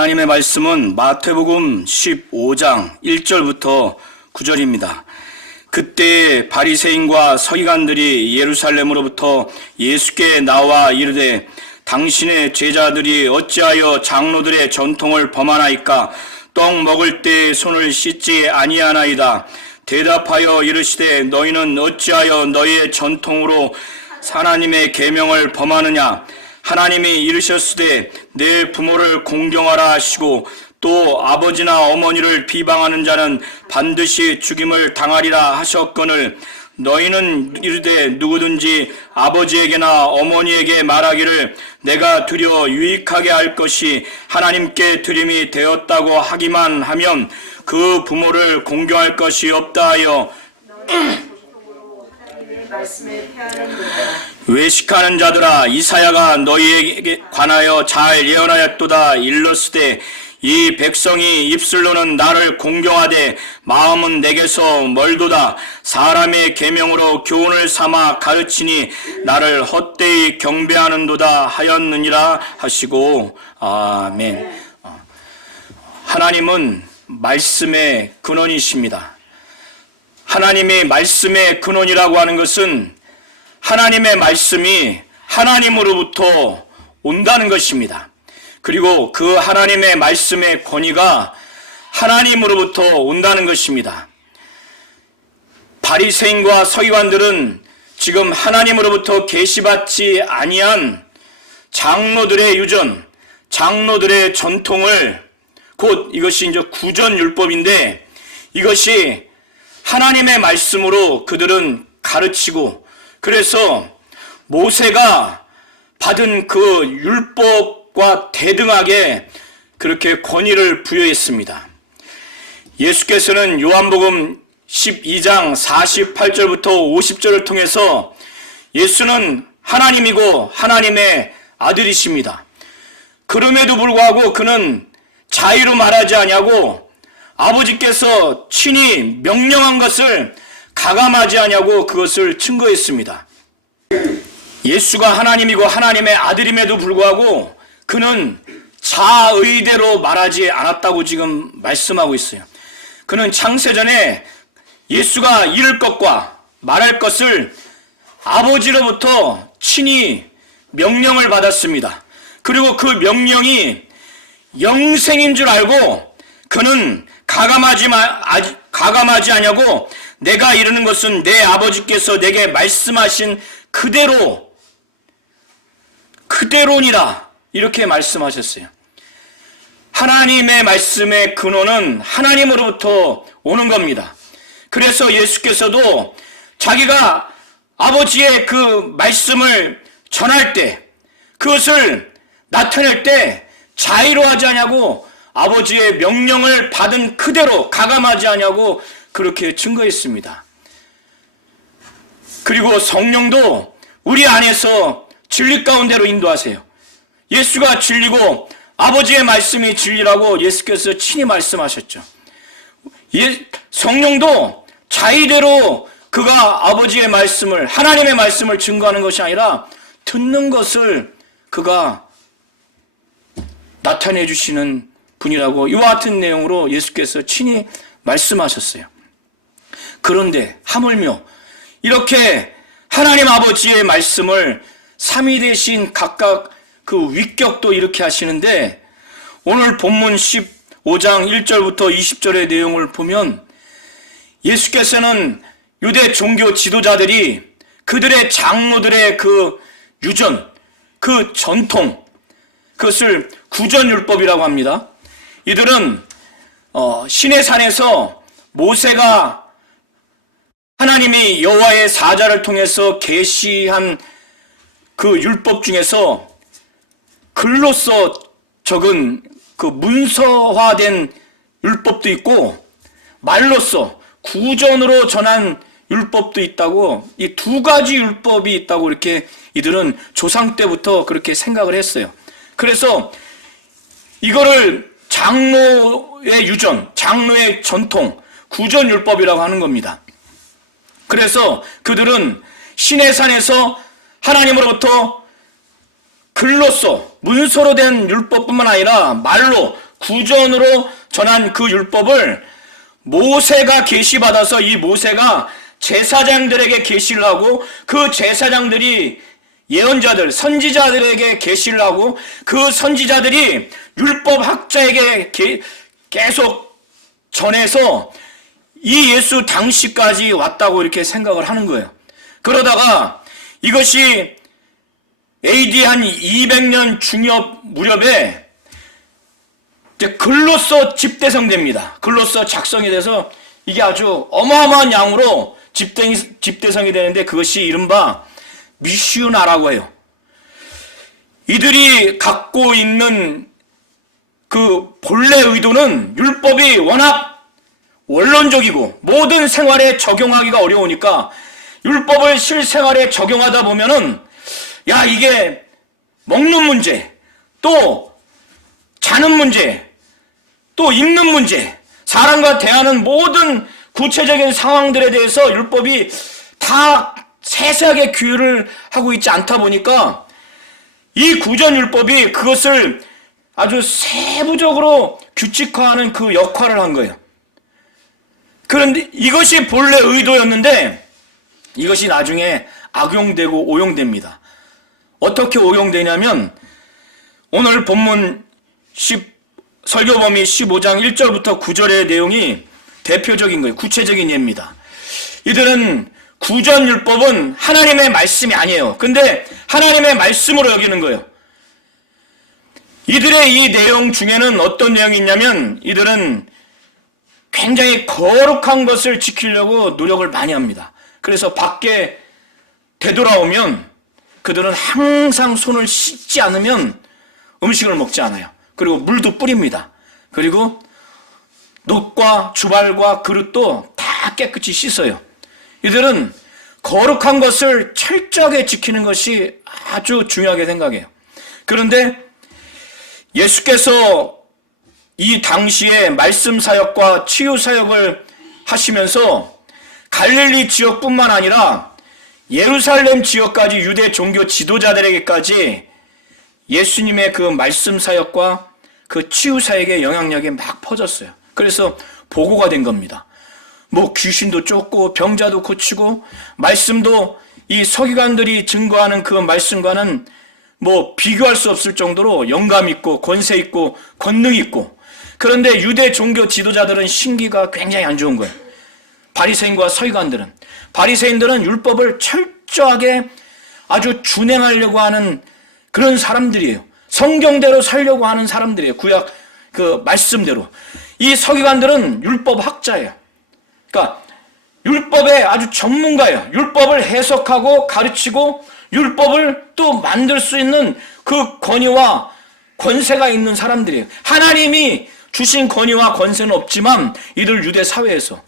하나님의 말씀은 마태복음 15장 1절부터 9절입니다. 그때 바리새인과 서기관들이 예루살렘으로부터 예수께 나와 이르되 당신의 제자들이 어찌하여 장로들의 전통을 범하나이까? 떡 먹을 때 손을 씻지 아니하나이다. 대답하여 이르시되 너희는 어찌하여 너희의 전통으로 하나님의 계명을 범하느냐? 하나님이 이르셨으되 내 부모를 공경하라 하시고 또 아버지나 어머니를 비방하는 자는 반드시 죽임을 당하리라 하셨거늘 너희는 이르되 누구든지 아버지에게나 어머니에게 말하기를 내가 드려 유익하게 할 것이 하나님께 드림이 되었다고 하기만 하면 그 부모를 공경할 것이 없다 하여 외식하는 자들아, 이사야가 너희에게 관하여 잘 예언하였도다. 일렀으되 이 백성이 입술로는 나를 공경하되 마음은 내게서 멀도다. 사람의 계명으로 교훈을 삼아 가르치니 나를 헛되이 경배하는도다 하였느니라 하시고. 아멘. 하나님은 말씀의 근원이십니다. 하나님의 말씀의 근원이라고 하는 것은 하나님의 말씀이 하나님으로부터 온다는 것입니다. 그리고 그 하나님의 말씀의 권위가 하나님으로부터 온다는 것입니다. 바리새인과 서기관들은 지금 하나님으로부터 계시받지 아니한 장로들의 유전, 장로들의 전통을 곧 이것이 이제 구전율법인데 이것이 하나님의 말씀으로 그들은 가르치고 그래서 모세가 받은 그 율법과 대등하게 그렇게 권위를 부여했습니다. 예수께서는 요한복음 12장 48절부터 50절을 통해서 예수는 하나님이고 하나님의 아들이십니다. 그럼에도 불구하고 그는 자의로 말하지 아니하고 아버지께서 친히 명령한 것을 가감하지 아니하고 그것을 증거했습니다. 예수가 하나님이고 하나님의 아들임에도 불구하고 그는 자의대로 말하지 않았다고 지금 말씀하고 있어요. 그는 창세전에 예수가 이룰 것과 말할 것을 아버지로부터 친히 명령을 받았습니다. 그리고 그 명령이 영생인 줄 알고 그는 가감하지 아니하고 내가 이르는 것은 내 아버지께서 내게 말씀하신 그대로니라 이렇게 말씀하셨어요. 하나님의 말씀의 근원은 하나님으로부터 오는 겁니다. 그래서 예수께서도 자기가 아버지의 그 말씀을 전할 때 그것을 나타낼 때 자의로 하지 않냐고 아버지의 명령을 받은 그대로 가감하지 않냐고 그렇게 증거했습니다. 그리고 성령도 우리 안에서 진리 가운데로 인도하세요. 예수가 진리고 아버지의 말씀이 진리라고 예수께서 친히 말씀하셨죠. 성령도 자의대로 그가 아버지의 말씀을 하나님의 말씀을 증거하는 것이 아니라 듣는 것을 그가 나타내 주시는 분이라고 이와 같은 내용으로 예수께서 친히 말씀하셨어요. 그런데 하물며 이렇게 하나님 아버지의 말씀을 삼위대신 각각 그 위격도 이렇게 하시는데 오늘 본문 15장 1절부터 20절의 내용을 보면 예수께서는 유대 종교 지도자들이 그들의 장로들의 그 유전, 그 전통, 그것을 구전율법이라고 합니다. 이들은 시내산에서 모세가 하나님이 여호와의 사자를 통해서 계시한 그 율법 중에서 글로써 적은 그 문서화된 율법도 있고 말로써 구전으로 전한 율법도 있다고 이 두 가지 율법이 있다고 이렇게 이들은 조상 때부터 그렇게 생각을 했어요. 그래서 이거를 장로의 유전, 장로의 전통, 구전율법이라고 하는 겁니다. 그래서 그들은 시내산에서 하나님으로부터 글로써 문서로 된 율법뿐만 아니라 말로 구전으로 전한 그 율법을 모세가 계시받아서 이 모세가 제사장들에게 계시를 하고 그 제사장들이 예언자들, 선지자들에게 계시를 하고 그 선지자들이 율법학자에게 계속 전해서 이 예수 당시까지 왔다고 이렇게 생각을 하는 거예요. 그러다가 이것이 AD 한 200년 중엽 무렵에 글로써 집대성됩니다. 글로써 작성이 돼서 이게 아주 어마어마한 양으로 집대성이 되는데 그것이 이른바 미시우나라고 해요. 이들이 갖고 있는 그 본래 의도는 율법이 워낙 원론적이고 모든 생활에 적용하기가 어려우니까 율법을 실생활에 적용하다 보면은 야 이게 먹는 문제, 또 자는 문제, 또 입는 문제, 사람과 대하는 모든 구체적인 상황들에 대해서 율법이 다 세세하게 규율을 하고 있지 않다 보니까 이 구전율법이 그것을 아주 세부적으로 규칙화하는 그 역할을 한 거예요. 그런데 이것이 본래 의도였는데 이것이 나중에 악용되고 오용됩니다. 어떻게 오용되냐면 오늘 본문 설교범위 15장 1절부터 9절의 내용이 대표적인 거예요. 구체적인 예입니다. 이들은 구전율법은 하나님의 말씀이 아니에요. 근데 하나님의 말씀으로 여기는 거예요. 이들의 이 내용 중에는 어떤 내용이 있냐면 이들은 굉장히 거룩한 것을 지키려고 노력을 많이 합니다. 그래서 밖에 되돌아오면 그들은 항상 손을 씻지 않으면 음식을 먹지 않아요. 그리고 물도 뿌립니다. 그리고 놋과 주발과 그릇도 다 깨끗이 씻어요. 이들은 거룩한 것을 철저하게 지키는 것이 아주 중요하게 생각해요. 그런데 예수께서 이 당시에 말씀 사역과 치유 사역을 하시면서 갈릴리 지역뿐만 아니라 예루살렘 지역까지 유대 종교 지도자들에게까지 예수님의 그 말씀 사역과 그 치유 사역의 영향력이 막 퍼졌어요. 그래서 보고가 된 겁니다. 뭐 귀신도 쫓고 병자도 고치고 말씀도 이 서기관들이 증거하는 그 말씀과는 뭐 비교할 수 없을 정도로 영감 있고 권세 있고 권능 있고. 그런데 유대 종교 지도자들은 신기가 굉장히 안 좋은 거예요. 바리새인과 서기관들은. 바리새인들은 율법을 철저하게 아주 준행하려고 하는 그런 사람들이에요. 성경대로 살려고 하는 사람들이에요. 구약 그 말씀대로. 이 서기관들은 율법 학자예요. 그러니까 율법의 아주 전문가예요. 율법을 해석하고 가르치고 율법을 또 만들 수 있는 그 권위와 권세가 있는 사람들이에요. 하나님이 주신 권위와 권세는 없지만 이들 유대 사회에서,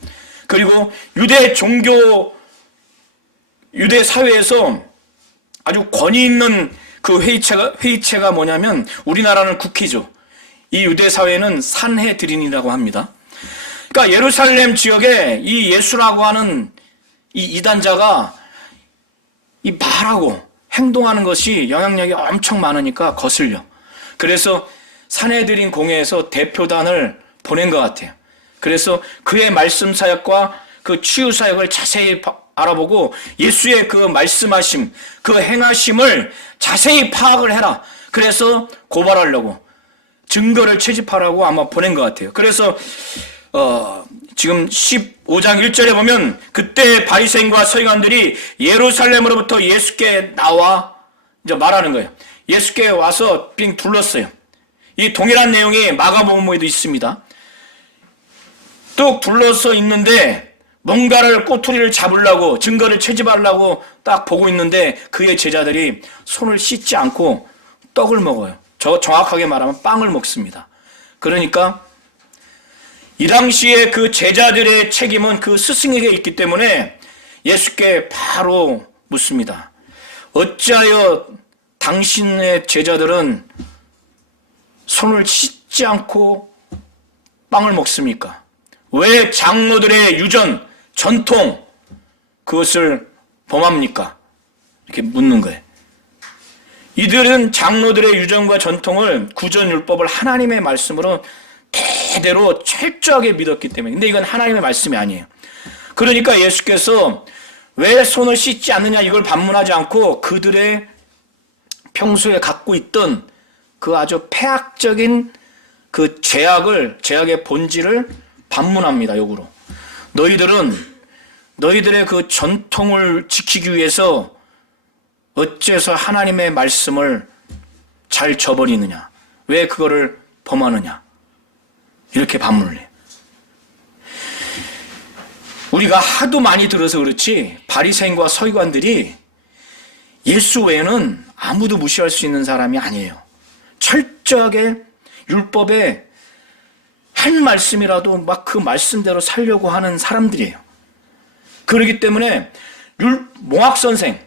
그리고 유대 종교 유대 사회에서 아주 권위 있는 그 회의체가 뭐냐면 우리나라는 국회죠. 이 유대 사회는 산헤드린이라고 합니다. 그러니까 예루살렘 지역에 이 예수라고 하는 이 이단자가 이 말하고 행동하는 것이 영향력이 엄청 많으니까 거슬려. 그래서 산헤드린 공회에서 대표단을 보낸 것 같아요. 그래서 그의 말씀 사역과 그 치유 사역을 자세히 알아보고 예수의 그 말씀하심, 그 행하심을 자세히 파악을 해라. 그래서 고발하려고, 증거를 채집하라고 아마 보낸 것 같아요. 그래서 지금 15장 1절에 보면 그때 바리새인과 서기관들이 예루살렘으로부터 예수께 나와 이제 말하는 거예요. 예수께 와서 빙 둘렀어요. 이 동일한 내용이 마가복음에도 있습니다. 뚝 둘러서 있는데 뭔가를 꼬투리를 잡으려고, 증거를 채집하려고 딱 보고 있는데 그의 제자들이 손을 씻지 않고 떡을 먹어요. 정확하게 말하면 빵을 먹습니다. 그러니까 이 당시에 그 제자들의 책임은 그 스승에게 있기 때문에 예수께 바로 묻습니다. 어찌하여 당신의 제자들은 손을 씻지 않고 빵을 먹습니까? 왜 장로들의 유전, 전통, 그것을 범합니까? 이렇게 묻는 거예요. 이들은 장로들의 유전과 전통을 구전율법을 하나님의 말씀으로 대대로 철저하게 믿었기 때문에. 근데 이건 하나님의 말씀이 아니에요. 그러니까 예수께서 왜 손을 씻지 않느냐 이걸 반문하지 않고 그들의 평소에 갖고 있던 그 아주 폐악적인 그 죄악의 본질을 반문합니다. 역으로. 너희들은 너희들의 그 전통을 지키기 위해서 어째서 하나님의 말씀을 잘 저버리느냐? 왜 그거를 범하느냐? 이렇게 반문을 해요. 우리가 하도 많이 들어서 그렇지 바리새인과 서기관들이 예수 외에는 아무도 무시할 수 있는 사람이 아니에요. 철저하게 율법에 한 말씀이라도 막 그 말씀대로 살려고 하는 사람들이에요. 그렇기 때문에 몽학선생,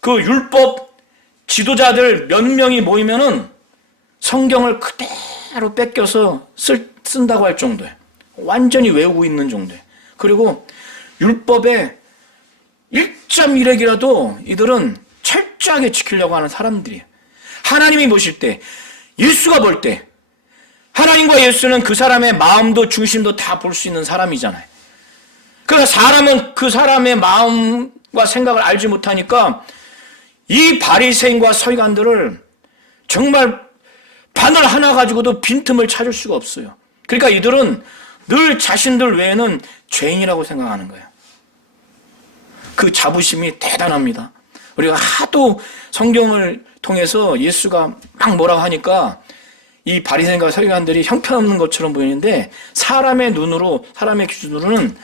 그 율법 지도자들 몇 명이 모이면은 성경을 그대로 뺏겨서 쓴다고 할 정도예요. 완전히 외우고 있는 정도예요. 그리고 율법의 1.1핵이라도 이들은 철저하게 지키려고 하는 사람들이에요. 하나님이 보실 때, 예수가 볼 때, 하나님과 예수는 그 사람의 마음도 중심도 다 볼 수 있는 사람이잖아요. 그러나 사람은 그 사람의 마음과 생각을 알지 못하니까 이 바리새인과 서기관들을 정말 바늘 하나 가지고도 빈틈을 찾을 수가 없어요. 그러니까 이들은 늘 자신들 외에는 죄인이라고 생각하는 거예요. 그 자부심이 대단합니다. 우리가 하도 성경을 통해서 예수가 막 뭐라고 하니까 이 바리새인과 서기관들이 형편없는 것처럼 보이는데 사람의 눈으로, 사람의 기준으로는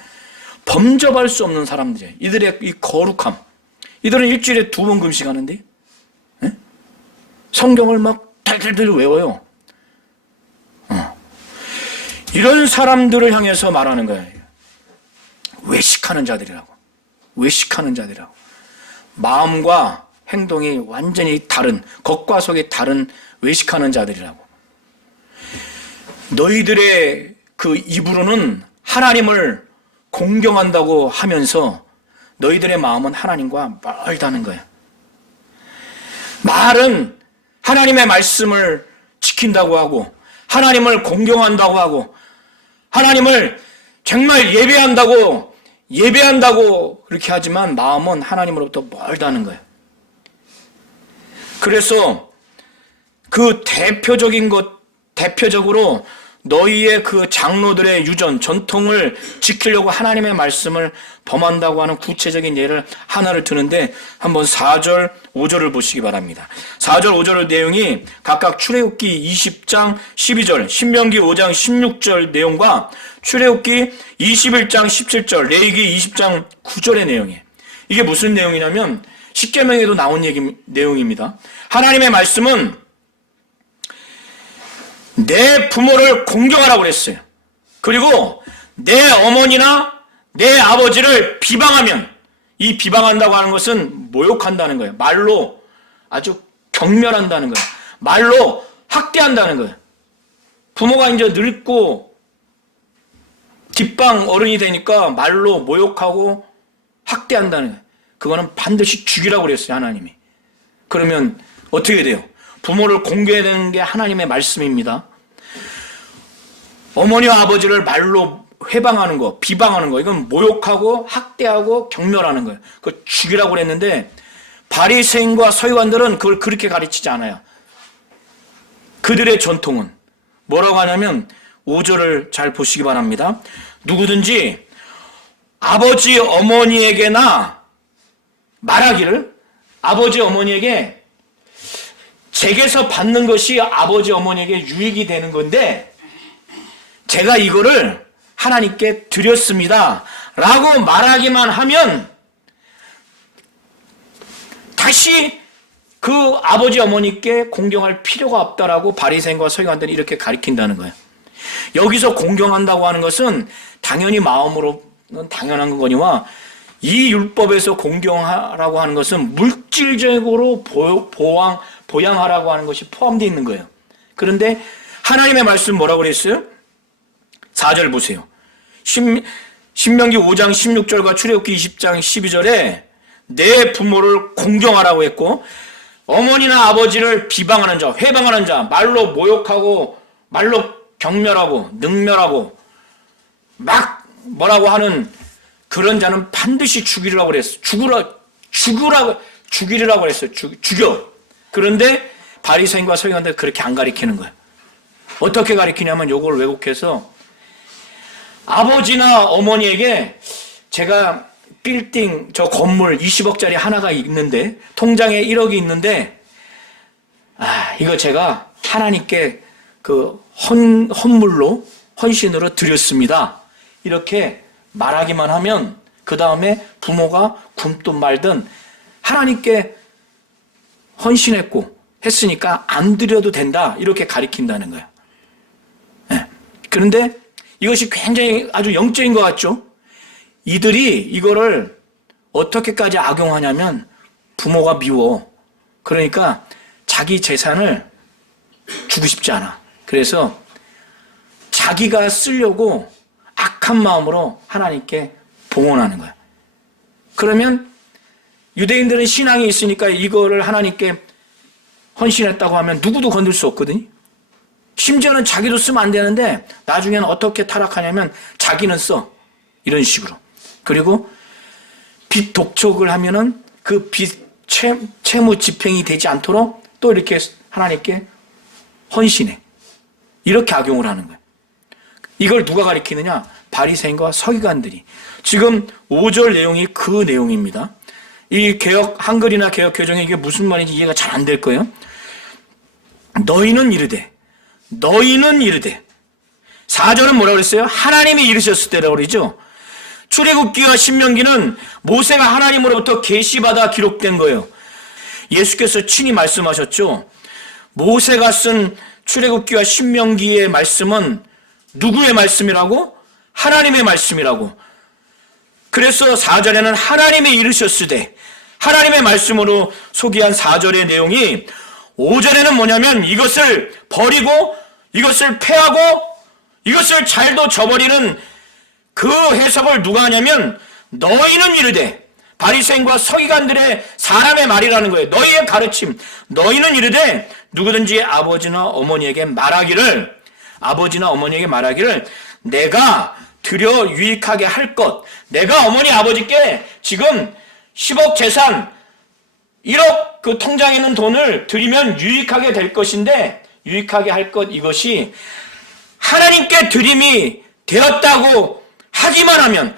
범접할 수 없는 사람들이에요. 이들의 이 거룩함. 이들은 일주일에 2번 금식하는데 성경을 막 달달달 외워요. 이런 사람들을 향해서 말하는 거예요. 외식하는 자들이라고. 외식하는 자들이라고. 마음과 행동이 완전히 다른, 겉과 속이 다른 외식하는 자들이라고. 너희들의 그 입으로는 하나님을 공경한다고 하면서 너희들의 마음은 하나님과 멀다는 거예요. 말은 하나님의 말씀을 지킨다고 하고 하나님을 공경한다고 하고 하나님을 정말 예배한다고 그렇게 하지만 마음은 하나님으로부터 멀다는 거예요. 그래서 그 대표적으로 너희의 그 장로들의 유전, 전통을 지키려고 하나님의 말씀을 범한다고 하는 구체적인 예를 하나를 드는데 한번 4절, 5절을 보시기 바랍니다. 4절, 5절 내용이 각각 출애굽기 20장 12절, 신명기 5장 16절 내용과 출애굽기 21장 17절, 레위기 20장 9절의 내용이에요. 이게 무슨 내용이냐면 십계명에도 나온 내용입니다. 하나님의 말씀은 내 부모를 공경하라고 그랬어요. 그리고 내 어머니나 내 아버지를 비방하면, 이 비방한다고 하는 것은 모욕한다는 거예요. 말로 아주 경멸한다는 거예요. 말로 학대한다는 거예요. 부모가 이제 늙고 뒷방 어른이 되니까 말로 모욕하고 학대한다는 거예요. 그거는 반드시 죽이라고 그랬어요, 하나님이. 그러면 어떻게 돼요? 부모를 공경해야 되는 게 하나님의 말씀입니다. 어머니와 아버지를 말로 회방하는 거, 비방하는 거, 이건 모욕하고 학대하고 경멸하는 거예요. 그걸 죽이라고 그랬는데 바리새인과 서기관들은 그걸 그렇게 가르치지 않아요. 그들의 전통은 뭐라고 하냐면 5절을 잘 보시기 바랍니다. 누구든지 아버지 어머니에게나 말하기를, 아버지 어머니에게 제게서 받는 것이 아버지 어머니에게 유익이 되는 건데 제가 이거를 하나님께 드렸습니다 라고 말하기만 하면 다시 그 아버지 어머니께 공경할 필요가 없다라고 바리새인과 서기관들이 이렇게 가리킨다는 거예요. 여기서 공경한다고 하는 것은 당연히 마음으로는 당연한 거니와 이 율법에서 공경하라고 하는 것은 물질적으로 보양하라고 하는 것이 포함되어 있는 거예요. 그런데 하나님의 말씀 뭐라고 그랬어요? 4절 보세요. 신명기 5장 16절과 출애굽기 20장 12절에 내 부모를 공경하라고 했고 어머니나 아버지를 비방하는 자, 회방하는 자, 말로 모욕하고 말로 경멸하고 능멸하고 막 뭐라고 하는 그런 자는 반드시 죽이라고 그랬어. 죽이라고 그랬어요. 죽여. 그런데 바리새인과 서기관들 그렇게 안 가리키는 거예요. 어떻게 가리키냐면 요걸 왜곡해서 아버지나 어머니에게 제가 빌딩 저 건물 20억짜리 하나가 있는데 통장에 1억이 있는데 이거 제가 하나님께 그 헌물로 헌신으로 드렸습니다. 이렇게 말하기만 하면 그 다음에 부모가 굶든 말든 하나님께 헌신했고 했으니까 안 드려도 된다 이렇게 가리킨다는 거예요. 네. 그런데 이것이 굉장히 아주 영적인 것 같죠? 이들이 이거를 어떻게까지 악용하냐면 부모가 미워. 그러니까 자기 재산을 주고 싶지 않아. 그래서 자기가 쓰려고 악한 마음으로 하나님께 봉헌하는 거야. 그러면 유대인들은 신앙이 있으니까 이거를 하나님께 헌신했다고 하면 누구도 건들 수 없거든요. 심지어는 자기도 쓰면 안 되는데 나중에는 어떻게 타락하냐면 자기는 써. 이런 식으로. 그리고 빚 독촉을 하면은 그 빚 채무 집행이 되지 않도록 또 이렇게 하나님께 헌신해. 이렇게 악용을 하는 거예요. 이걸 누가 가리키느냐? 바리새인과 서기관들이. 지금 5절 내용이 그 내용입니다. 이 한글이나 개역 개정에 이게 무슨 말인지 이해가 잘 안 될 거예요. 너희는 이르되 4절은 뭐라고 그랬어요? 하나님이 이르셨을 때라고 그러죠. 출애굽기와 신명기는 모세가 하나님으로부터 계시받아 기록된 거예요. 예수께서 친히 말씀하셨죠. 모세가 쓴 출애굽기와 신명기의 말씀은 누구의 말씀이라고? 하나님의 말씀이라고. 그래서 4절에는 하나님이 이르셨으되 하나님의 말씀으로 소개한 4절의 내용이 5절에는 뭐냐면 이것을 버리고 이것을 폐하고 이것을 잘도 저버리는 그 해석을 누가 하냐면 너희는 이르되 바리새인과 서기관들의 사람의 말이라는 거예요. 너희의 가르침. 너희는 이르되 누구든지 아버지나 어머니에게 말하기를 내가 드려 유익하게 할 것. 내가 어머니 아버지께 지금 10억 재산 1억 그 통장에 있는 돈을 드리면 유익하게 될 것인데 유익하게 할 것 이것이 하나님께 드림이 되었다고 하기만 하면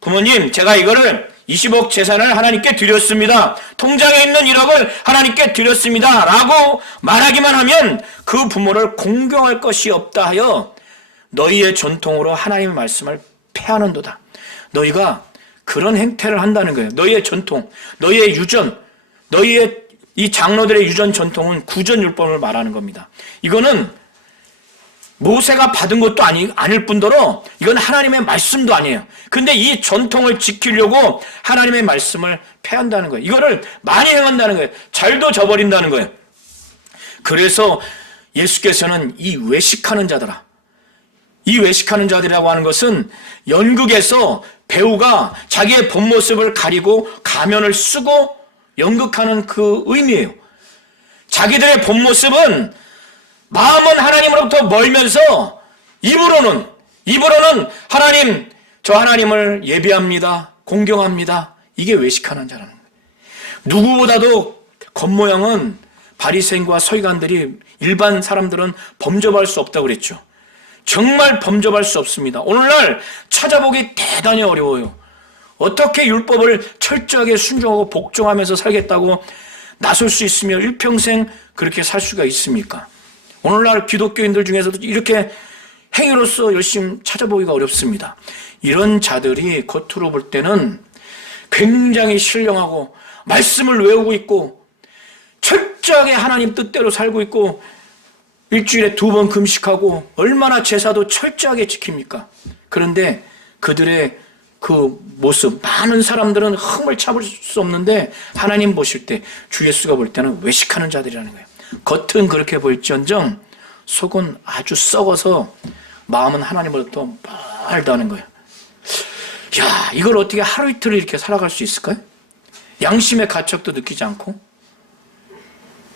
부모님 제가 이거를 20억 재산을 하나님께 드렸습니다. 통장에 있는 1억을 하나님께 드렸습니다. 라고 말하기만 하면 그 부모를 공경할 것이 없다 하여 너희의 전통으로 하나님의 말씀을 폐하는도다. 너희가 그런 행태를 한다는 거예요. 너희의 전통, 너희의 유전, 너희의 이 장로들의 유전 전통은 구전율법을 말하는 겁니다. 이거는 모세가 받은 것도 아닐 뿐더러 이건 하나님의 말씀도 아니에요. 근데 이 전통을 지키려고 하나님의 말씀을 폐한다는 거예요. 이거를 많이 행한다는 거예요. 잘도 저버린다는 거예요. 그래서 예수께서는 이 외식하는 자들아, 이 외식하는 자들이라고 하는 것은 연극에서 배우가 자기의 본 모습을 가리고 가면을 쓰고 연극하는 그 의미예요. 자기들의 본 모습은 마음은 하나님으로부터 멀면서 입으로는 하나님, 저 하나님을 예배합니다. 공경합니다. 이게 외식하는 자라는 거예요. 누구보다도 겉모양은 바리새인과 서기관들이 일반 사람들은 범접할 수 없다고 그랬죠. 정말 범접할 수 없습니다. 오늘날 찾아보기 대단히 어려워요. 어떻게 율법을 철저하게 순종하고 복종하면서 살겠다고 나설 수 있으며 일평생 그렇게 살 수가 있습니까? 오늘날 기독교인들 중에서도 이렇게 행위로서 열심히 찾아보기가 어렵습니다. 이런 자들이 겉으로 볼 때는 굉장히 신령하고 말씀을 외우고 있고 철저하게 하나님 뜻대로 살고 있고 일주일에 2번 금식하고 얼마나 제사도 철저하게 지킵니까? 그런데 그들의 그 모습, 많은 사람들은 흠을 참을 수 없는데 하나님 보실 때, 주 예수가 볼 때는 외식하는 자들이라는 거예요. 겉은 그렇게 보일지언정 속은 아주 썩어서 마음은 하나님으로부터 멀다는 거예요. 야, 이걸 어떻게 하루 이틀을 이렇게 살아갈 수 있을까요? 양심의 가책도 느끼지 않고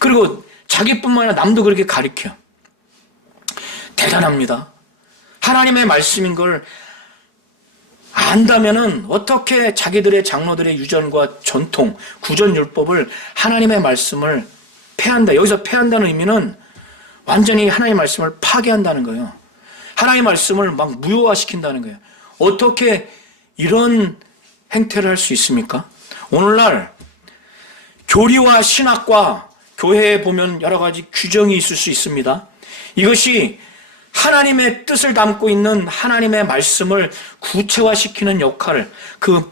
그리고 자기뿐만 아니라 남도 그렇게 가르쳐. 대단합니다. 하나님의 말씀인 걸 안다면은 어떻게 자기들의 장로들의 유전과 전통, 구전율법을 하나님의 말씀을 폐한다. 여기서 폐한다는 의미는 완전히 하나님의 말씀을 파괴한다는 거예요. 하나님의 말씀을 막 무효화시킨다는 거예요. 어떻게 이런 행태를 할 수 있습니까? 오늘날 교리와 신학과 교회에 보면 여러 가지 규정이 있을 수 있습니다. 이것이 하나님의 뜻을 담고 있는 하나님의 말씀을 구체화시키는 역할을, 그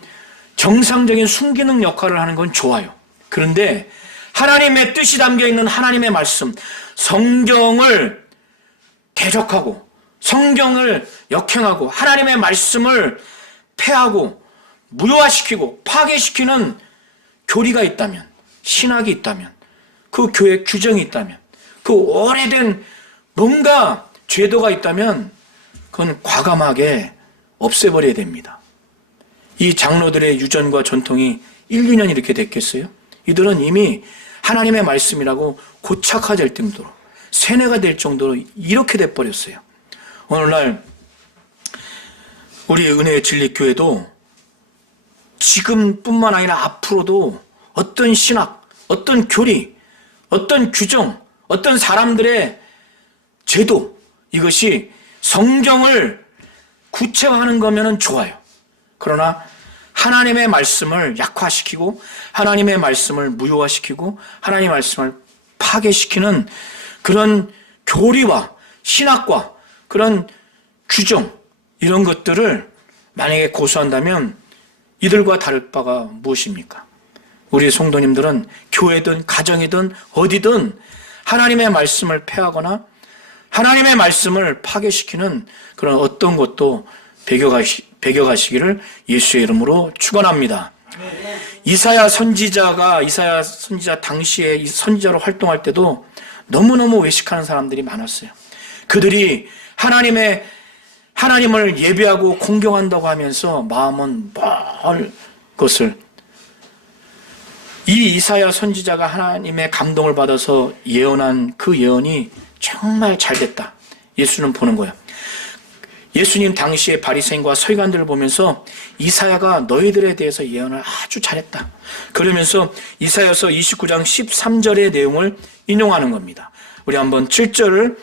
정상적인 순기능 역할을 하는 건 좋아요. 그런데 하나님의 뜻이 담겨 있는 하나님의 말씀, 성경을 대적하고 성경을 역행하고 하나님의 말씀을 폐하고 무효화시키고 파괴시키는 교리가 있다면, 신학이 있다면, 그 교회 규정이 있다면, 그 오래된 뭔가 제도가 있다면 그건 과감하게 없애버려야 됩니다. 이 장로들의 유전과 전통이 1, 2년 이렇게 됐겠어요? 이들은 이미 하나님의 말씀이라고 고착화될 정도로, 세뇌가 될 정도로 이렇게 돼버렸어요. 오늘날 우리 은혜의 진리교회도 지금뿐만 아니라 앞으로도 어떤 신학, 어떤 교리, 어떤 규정, 어떤 사람들의 제도, 이것이 성경을 구체화하는 거면은 좋아요. 그러나 하나님의 말씀을 약화시키고 하나님의 말씀을 무효화시키고 하나님의 말씀을 파괴시키는 그런 교리와 신학과 그런 규정, 이런 것들을 만약에 고수한다면 이들과 다를 바가 무엇입니까? 우리 성도님들은 교회든 가정이든 어디든 하나님의 말씀을 폐하거나 하나님의 말씀을 파괴시키는 그런 어떤 것도 배겨가시기를 예수의 이름으로 축원합니다. 이사야 선지자 당시에 이 선지자로 활동할 때도 너무너무 외식하는 사람들이 많았어요. 그들이 하나님을 예배하고 공경한다고 하면서 마음은 멀 것을, 이 이사야 선지자가 하나님의 감동을 받아서 예언한 그 예언이 정말 잘 됐다. 예수는 보는 거야. 예수님 당시의 바리새인과 서기관들을 보면서 이사야가 너희들에 대해서 예언을 아주 잘했다. 그러면서 이사야서 29장 13절의 내용을 인용하는 겁니다. 우리 한번 8절,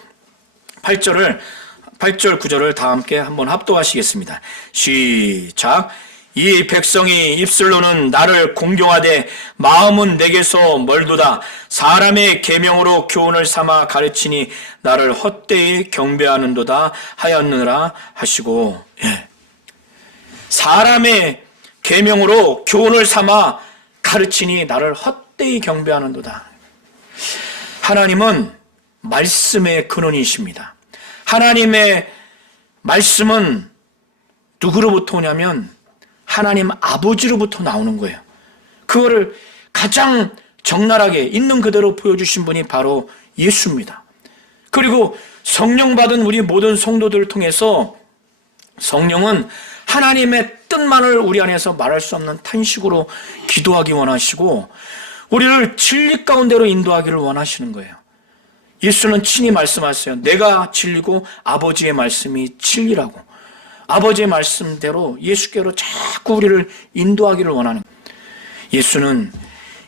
9절을 다 함께 한번 합독하시겠습니다. 시작. 이 백성이 입술로는 나를 공경하되 마음은 내게서 멀도다. 사람의 계명으로 교훈을 삼아 가르치니 나를 헛되이 경배하는도다 하였느라 하시고, 사람의 계명으로 교훈을 삼아 가르치니 나를 헛되이 경배하는도다. 하나님은 말씀의 근원이십니다. 하나님의 말씀은 누구로부터 오냐면 하나님 아버지로부터 나오는 거예요. 그거를 가장 적나라하게 있는 그대로 보여주신 분이 바로 예수입니다. 그리고 성령 받은 우리 모든 성도들을 통해서 성령은 하나님의 뜻만을 우리 안에서 말할 수 없는 탄식으로 기도하기 원하시고 우리를 진리 가운데로 인도하기를 원하시는 거예요. 예수는 친히 말씀하셨어요. 내가 진리고 아버지의 말씀이 진리라고. 아버지의 말씀대로 예수께로 자꾸 우리를 인도하기를 원하는 거예요. 예수는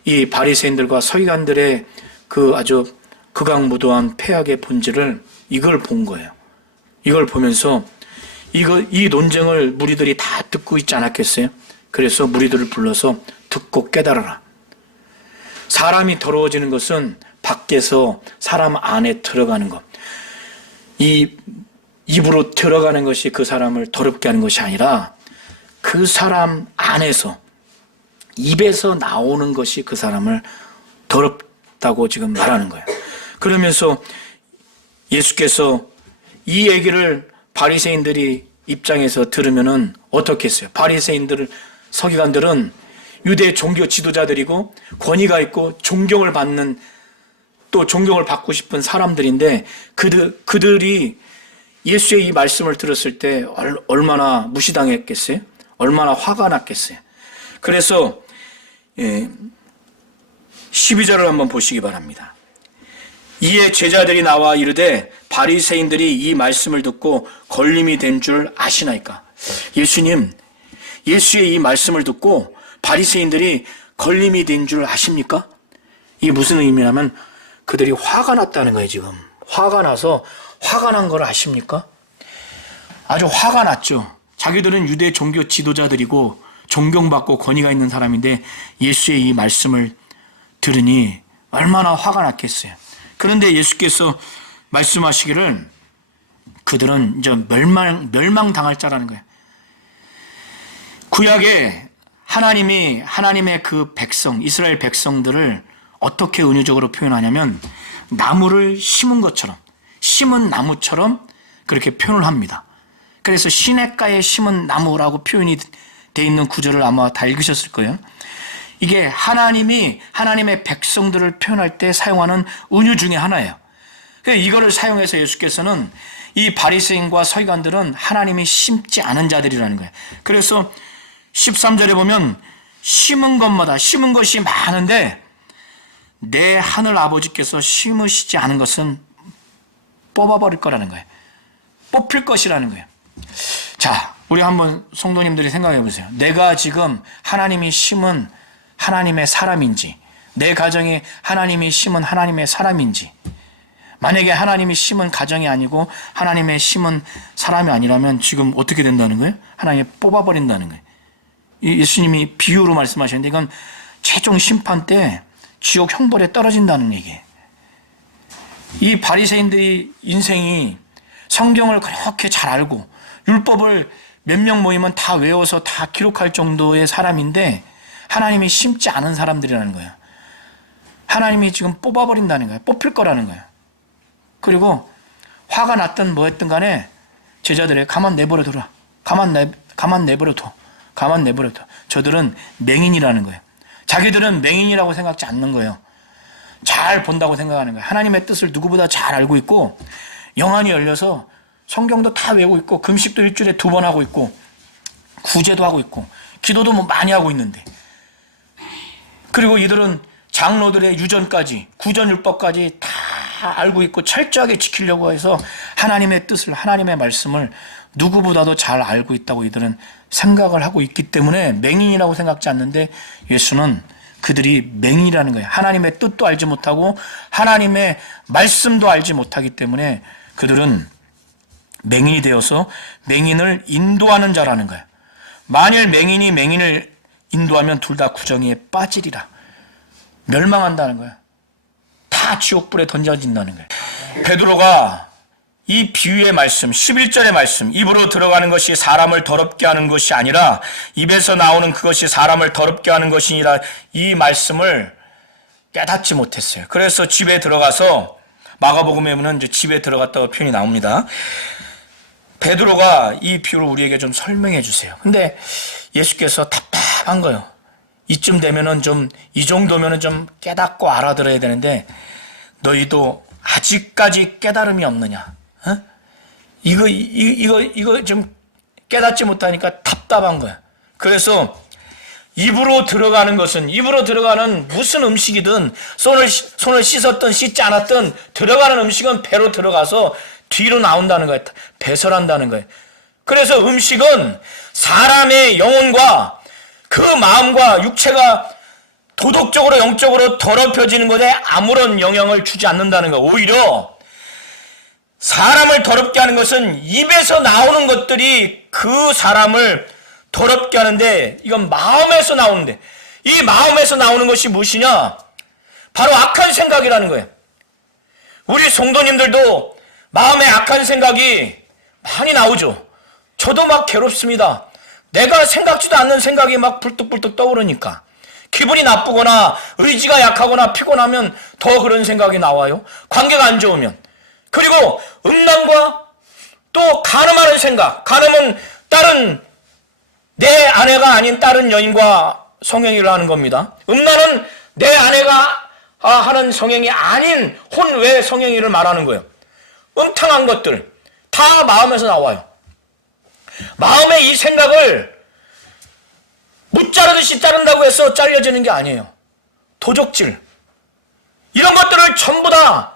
이 바리새인들과 서기관들의 그 아주 극악무도한 폐악의 본질을 이걸 본 거예요. 이걸 보면서 이 논쟁을 무리들이 다 듣고 있지 않았겠어요? 그래서 무리들을 불러서 듣고 깨달아라. 사람이 더러워지는 것은 밖에서 사람 안에 들어가는 것. 이 입으로 들어가는 것이 그 사람을 더럽게 하는 것이 아니라 그 사람 안에서 입에서 나오는 것이 그 사람을 더럽다고 지금 말하는 거예요. 그러면서 예수께서 이 얘기를 바리새인들이 입장에서 들으면은 어떻게 했어요? 바리새인들, 서기관들은 유대 종교 지도자들이고 권위가 있고 존경을 받는, 또 존경을 받고 싶은 사람들인데 그들이 예수의 이 말씀을 들었을 때 얼마나 무시당했겠어요? 얼마나 화가 났겠어요? 그래서 12절을 한번 보시기 바랍니다. 이에 제자들이 나와 이르되 바리새인들이 이 말씀을 듣고 걸림이 된 줄 아시나이까? 예수님, 예수의 이 말씀을 듣고 바리새인들이 걸림이 된 줄 아십니까? 이게 무슨 의미냐면 그들이 화가 났다는 거예요. 지금 화가 나서 화가 난 걸 아십니까? 아주 화가 났죠. 자기들은 유대 종교 지도자들이고 존경받고 권위가 있는 사람인데 예수의 이 말씀을 들으니 얼마나 화가 났겠어요. 그런데 예수께서 말씀하시기를 그들은 이제 멸망당할 자라는 거예요. 구약에 하나님이 하나님의 그 백성, 이스라엘 백성들을 어떻게 은유적으로 표현하냐면 나무를 심은 것처럼, 심은 나무처럼 그렇게 표현을 합니다. 그래서 시냇가에 심은 나무라고 표현이 되어 있는 구절을 아마 다 읽으셨을 거예요. 이게 하나님이 하나님의 백성들을 표현할 때 사용하는 은유 중에 하나예요. 이거를 사용해서 예수께서는 이 바리새인과 서기관들은 하나님이 심지 않은 자들이라는 거예요. 그래서 13절에 보면 심은 것마다 심은 것이 많은데 내 하늘 아버지께서 심으시지 않은 것은 뽑아버릴 거라는 거예요. 뽑힐 것이라는 거예요. 자, 우리 한번 성도님들이 생각해 보세요. 내가 지금 하나님이 심은 하나님의 사람인지, 내 가정이 하나님이 심은 하나님의 사람인지, 만약에 하나님이 심은 가정이 아니고 하나님의 심은 사람이 아니라면 지금 어떻게 된다는 거예요? 하나님이 뽑아버린다는 거예요. 예수님이 비유로 말씀하셨는데 이건 최종 심판 때 지옥 형벌에 떨어진다는 얘기예요. 이 바리새인들이 인생이 성경을 그렇게 잘 알고 율법을 몇 명 모이면 다 외워서 다 기록할 정도의 사람인데 하나님이 심지 않은 사람들이라는 거예요. 하나님이 지금 뽑아버린다는 거예요. 뽑힐 거라는 거예요. 그리고 화가 났든 뭐했든 간에 제자들에 가만 내버려둬라. 가만 내버려둬. 가만 내버려둬. 저들은 맹인이라는 거예요. 자기들은 맹인이라고 생각지 않는 거예요. 잘 본다고 생각하는 거예요. 하나님의 뜻을 누구보다 잘 알고 있고 영안이 열려서 성경도 다 외우고 있고 금식도 일주일에 2번 하고 있고 구제도 하고 있고 기도도 뭐 많이 하고 있는데, 그리고 이들은 장로들의 유전까지 구전율법까지 다 알고 있고 철저하게 지키려고 해서 하나님의 뜻을, 하나님의 말씀을 누구보다도 잘 알고 있다고 이들은 생각을 하고 있기 때문에 맹인이라고 생각지 않는데 예수는 그들이 맹인이라는 거예요. 하나님의 뜻도 알지 못하고 하나님의 말씀도 알지 못하기 때문에 그들은 맹인이 되어서 맹인을 인도하는 자라는 거예요. 만일 맹인이 맹인을 인도하면 둘 다 구덩이에 빠지리라. 멸망한다는 거예요. 다 지옥불에 던져진다는 거예요. 베드로가 이 비유의 말씀, 11절의 말씀, 입으로 들어가는 것이 사람을 더럽게 하는 것이 아니라 입에서 나오는 그것이 사람을 더럽게 하는 것이니라, 이 말씀을 깨닫지 못했어요. 그래서 집에 들어가서, 마가복음에 보면 이제 집에 들어갔다고 표현이 나옵니다. 베드로가 이 비유를 우리에게 좀 설명해 주세요. 근데 예수께서 답답한 거예요. 이쯤 되면은 좀, 이 정도면은 좀 깨닫고 알아들어야 되는데 너희도 아직까지 깨달음이 없느냐? 어? 이거 좀 깨닫지 못하니까 답답한 거야. 그래서 입으로 들어가는 것은, 입으로 들어가는 무슨 음식이든 손을 씻었든 씻지 않았든 들어가는 음식은 배로 들어가서 뒤로 나온다는 거예요. 배설한다는 거예요. 그래서 음식은 사람의 영혼과 그 마음과 육체가 도덕적으로 영적으로 더럽혀지는 것에 아무런 영향을 주지 않는다는 거예요. 오히려 사람을 더럽게 하는 것은 입에서 나오는 것들이 그 사람을 더럽게 하는데, 이건 마음에서 나오는데, 이 마음에서 나오는 것이 무엇이냐? 바로 악한 생각이라는 거예요. 우리 성도님들도 마음에 악한 생각이 많이 나오죠. 저도 막 괴롭습니다. 내가 생각지도 않는 생각이 막 불뚝불뚝 떠오르니까. 기분이 나쁘거나 의지가 약하거나 피곤하면 더 그런 생각이 나와요. 관계가 안 좋으면. 그리고 음란과 또 간음하는 생각. 간음은 다른, 내 아내가 아닌 다른 여인과 성행위를 하는 겁니다. 음란은 내 아내가 하는 성행위 아닌 혼외 성행위를 말하는 거예요. 음탕한 것들 다 마음에서 나와요. 마음의 이 생각을 못 자르듯이 자른다고 해서 잘려지는 게 아니에요. 도적질, 이런 것들을 전부 다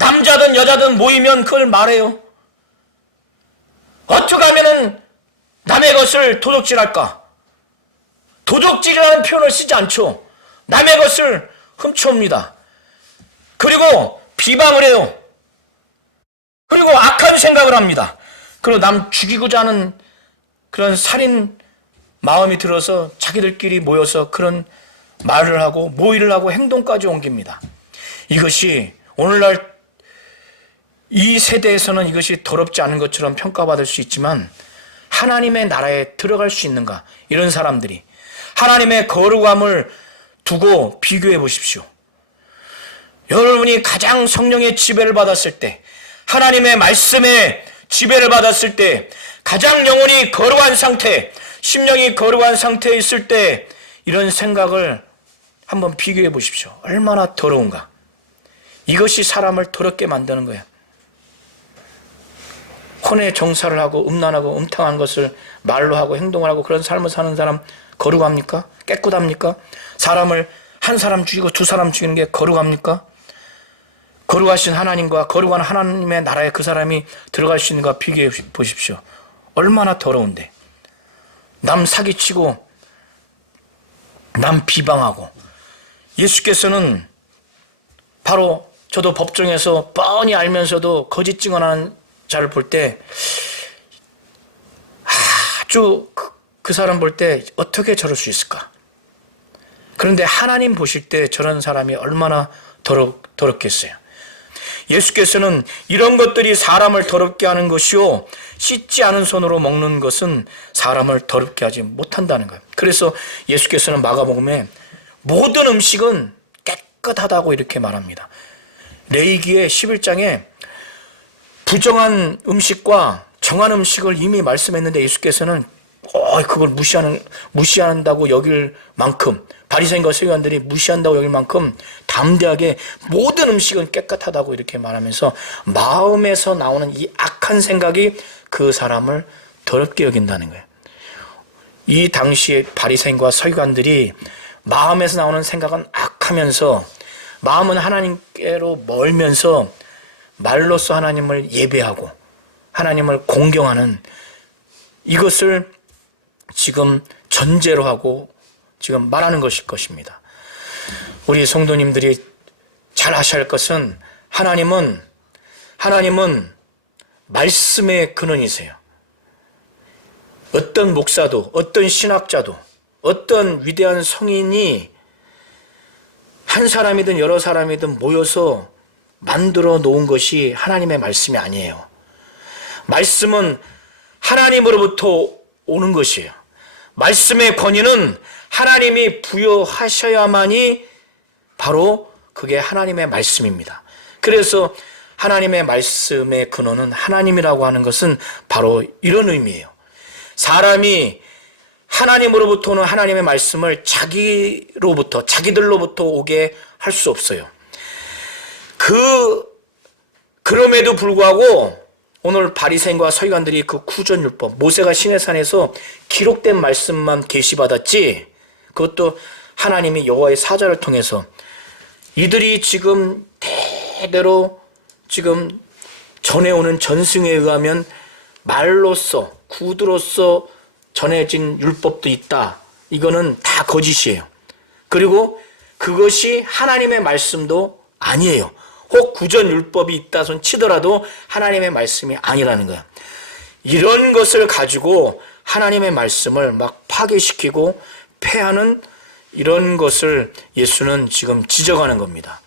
남자든 여자든 모이면 그걸 말해요. 어떻게 하면은 남의 것을 도둑질할까? 도둑질이라는 표현을 쓰지 않죠. 남의 것을 훔쳐옵니다. 그리고 비방을 해요. 그리고 악한 생각을 합니다. 그리고 남 죽이고자 하는 그런 살인 마음이 들어서 자기들끼리 모여서 그런 말을 하고 모의를 하고 행동까지 옮깁니다. 이것이 오늘날 이 세대에서는 이것이 더럽지 않은 것처럼 평가받을 수 있지만 하나님의 나라에 들어갈 수 있는가? 이런 사람들이 하나님의 거룩함을 두고 비교해 보십시오. 여러분이 가장 성령의 지배를 받았을 때, 하나님의 말씀에 지배를 받았을 때, 가장 영혼이 거룩한 상태, 심령이 거룩한 상태에 있을 때 이런 생각을 한번 비교해 보십시오. 얼마나 더러운가. 이것이 사람을 더럽게 만드는 거예요. 혼에 정사를 하고 음란하고 음탕한 것을 말로 하고 행동을 하고 그런 삶을 사는 사람 거룩합니까? 깨끗합니까? 사람을 한 사람 죽이고 두 사람 죽이는 게 거룩합니까? 거룩하신 하나님과 거룩한 하나님의 나라에 그 사람이 들어갈 수 있는가 비교해 보십시오. 얼마나 더러운데. 남 사기치고 남 비방하고. 예수께서는 바로 저도 법정에서 뻔히 알면서도 거짓 증언하는 자를 볼 때 아주 그 사람 볼 때 어떻게 저럴 수 있을까? 그런데 하나님 보실 때 저런 사람이 얼마나 더럽겠어요. 예수께서는 이런 것들이 사람을 더럽게 하는 것이요 씻지 않은 손으로 먹는 것은 사람을 더럽게 하지 못한다는 거예요. 그래서 예수께서는 마가복음에 모든 음식은 깨끗하다고 이렇게 말합니다. 레위기의 11장에 부정한 음식과 정한 음식을 이미 말씀했는데 예수께서는 그걸 무시한다고 여길 만큼, 바리새인과 서기관들이 무시한다고 여길 만큼 담대하게 모든 음식은 깨끗하다고 이렇게 말하면서 마음에서 나오는 이 악한 생각이 그 사람을 더럽게 여긴다는 거예요. 이 당시에 바리새인과 서기관들이 마음에서 나오는 생각은 악하면서 마음은 하나님께로 멀면서 말로써 하나님을 예배하고 하나님을 공경하는 이것을 지금 전제로 하고 지금 말하는 것일 것입니다. 우리 성도님들이 잘 아셔야 할 것은 하나님은 말씀의 근원이세요. 어떤 목사도 어떤 신학자도 어떤 위대한 성인이 한 사람이든 여러 사람이든 모여서 만들어 놓은 것이 하나님의 말씀이 아니에요. 말씀은 하나님으로부터 오는 것이에요. 말씀의 권위는 하나님이 부여하셔야만이 바로 그게 하나님의 말씀입니다. 그래서 하나님의 말씀의 근원은 하나님이라고 하는 것은 바로 이런 의미예요. 사람이 하나님으로부터 오는 하나님의 말씀을 자기들로부터 오게 할 수 없어요. 그럼에도 불구하고 오늘 바리새인과 서기관들이 그 구전율법, 모세가 시내산에서 기록된 말씀만 계시받았지, 그것도 하나님이 여호와의 사자를 통해서 이들이 지금 대대로 지금 전해오는 전승에 의하면 말로써 구두로서 전해진 율법도 있다. 이거는 다 거짓이에요. 그리고 그것이 하나님의 말씀도 아니에요. 혹 구전율법이 있다 손 치더라도 하나님의 말씀이 아니라는 거야. 이런 것을 가지고 하나님의 말씀을 막 파괴시키고 폐하는 이런 것을 예수는 지금 지적하는 겁니다.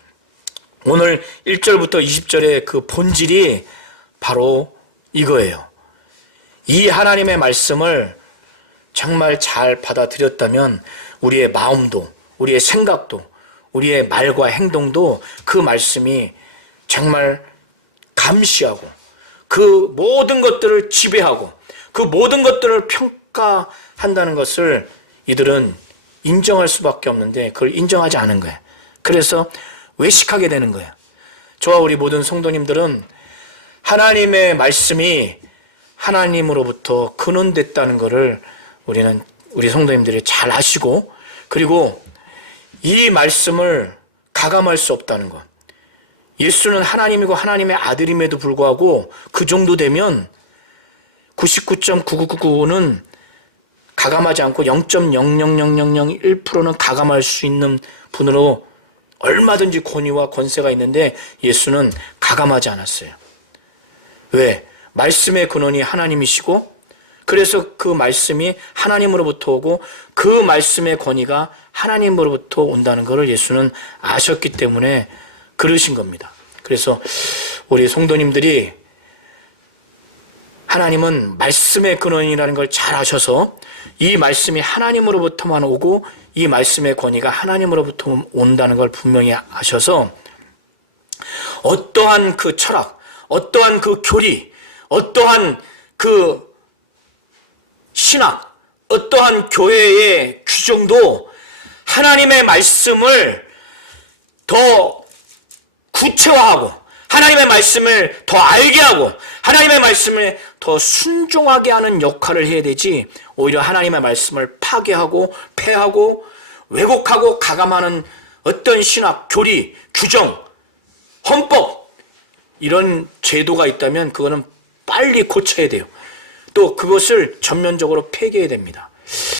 오늘 1절부터 20절의 그 본질이 바로 이거예요. 이 하나님의 말씀을 정말 잘 받아들였다면 우리의 마음도, 우리의 생각도, 우리의 말과 행동도 그 말씀이 정말 감시하고 그 모든 것들을 지배하고 그 모든 것들을 평가한다는 것을 이들은 인정할 수밖에 없는데 그걸 인정하지 않은 거예요. 그래서 외식하게 되는 거예요. 저와 우리 모든 성도님들은 하나님의 말씀이 하나님으로부터 근원됐다는 것을 우리 성도님들이 잘 아시고, 그리고 이 말씀을 가감할 수 없다는 것, 예수는 하나님이고 하나님의 아들임에도 불구하고 그 정도 되면 99.9999는 가감하지 않고 0.00001%는 가감할 수 있는 분으로 얼마든지 권위와 권세가 있는데 예수는 가감하지 않았어요. 왜? 말씀의 근원이 하나님이시고 그래서 그 말씀이 하나님으로부터 오고 그 말씀의 권위가 하나님으로부터 온다는 것을 예수는 아셨기 때문에 그러신 겁니다. 그래서 우리 성도님들이 하나님은 말씀의 근원이라는 걸 잘 아셔서 이 말씀이 하나님으로부터만 오고 이 말씀의 권위가 하나님으로부터 온다는 걸 분명히 아셔서 어떠한 그 철학, 어떠한 그 교리, 어떠한 그 신학, 어떠한 교회의 규정도 하나님의 말씀을 더 구체화하고 하나님의 말씀을 더 알게 하고 하나님의 말씀을 더 순종하게 하는 역할을 해야 되지 오히려 하나님의 말씀을 파괴하고 폐하고 왜곡하고 가감하는 어떤 신학, 교리, 규정, 헌법 이런 제도가 있다면 그거는 빨리 고쳐야 돼요. 또 그것을 전면적으로 폐기해야 됩니다.